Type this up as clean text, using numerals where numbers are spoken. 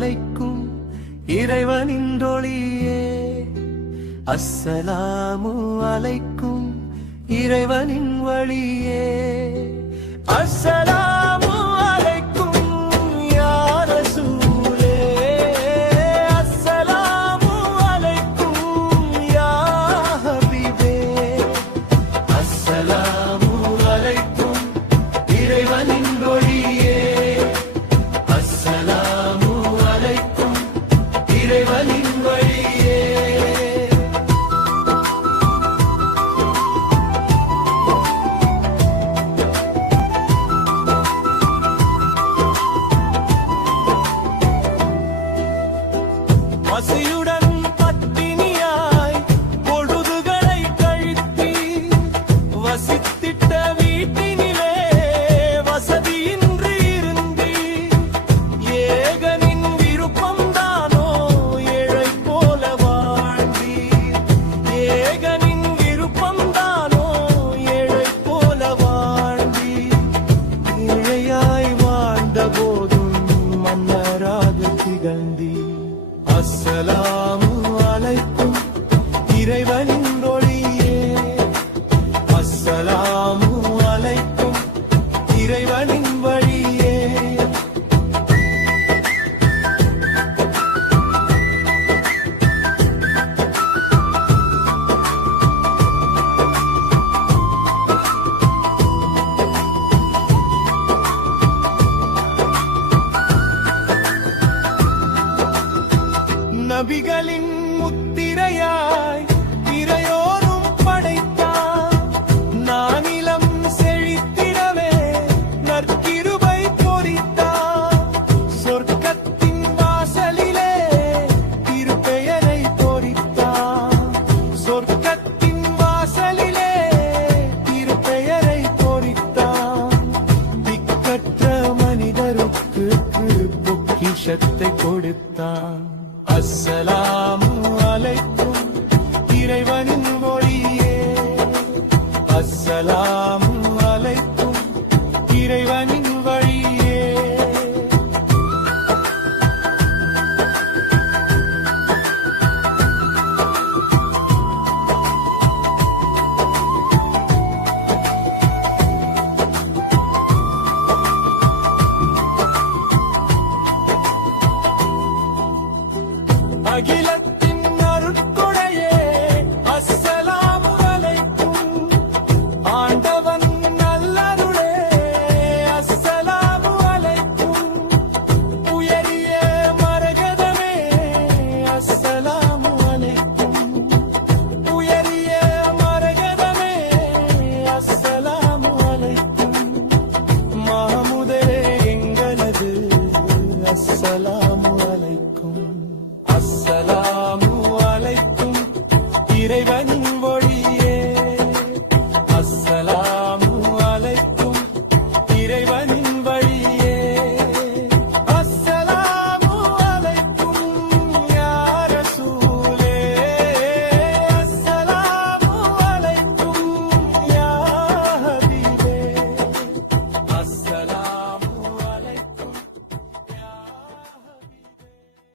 அலைக்கும் இறைவனின் ஒளியே. அஸ்ஸலாமு அலைக்கும் இறைவனின் வழியே. அஸ்ஸலாமு அலைக்கும் யா ரசூலே. அஸ்ஸலாமு அலைக்கும் யா ஹபீபே. அஸ்ஸலாமு அலைக்கும் இறைவனின் ஒளியே. அஸ்ஸலாமு அலைக்கும் இறைவனின் வழியே. பசியுடன் பட்டினியாய் பொழுதுகளை கழித்தி வசித்திட்ட வீட்டினிலே வசதியின்றி இருந்தி. ஏகனின் விருப்பம்தானோ ஏழை போல வாழ்ந்தி. ஏகனின் விருப்பம்தானோ ஏழை போல வாழ்ந்தி. ஏழையாய் வாழ்ந்த போதும் மன்னராக திகழ்ந்தி. அஸ்ஸலாமு அலைக்கும் இறைவனின் ஒளியே. அஸ்ஸலாமு அலைக்கும் இறைவனின் வழியே. நபிகளின் முத்திரையாய் இறையோனும் படைத்தான். நானிலம் செழித்திடவே நற்கிருபை பொறித்தான். சொர்க்கத்தின் வாசலிலே திருப்பெயரை பொறித்தான். சொர்க்கத்தின் வாசலிலே திருப்பெயரை பொறித்தான். திக்கற்ற மனிதருக்கு பொக்கிஷத்தை கொடுத்தான். அஸ்ஸலாமு அலைக்கும் இறைவனின் ஒளியே. அஸ்ஸலாமு அலைக்கும் இறைவனின் வழியே. அகில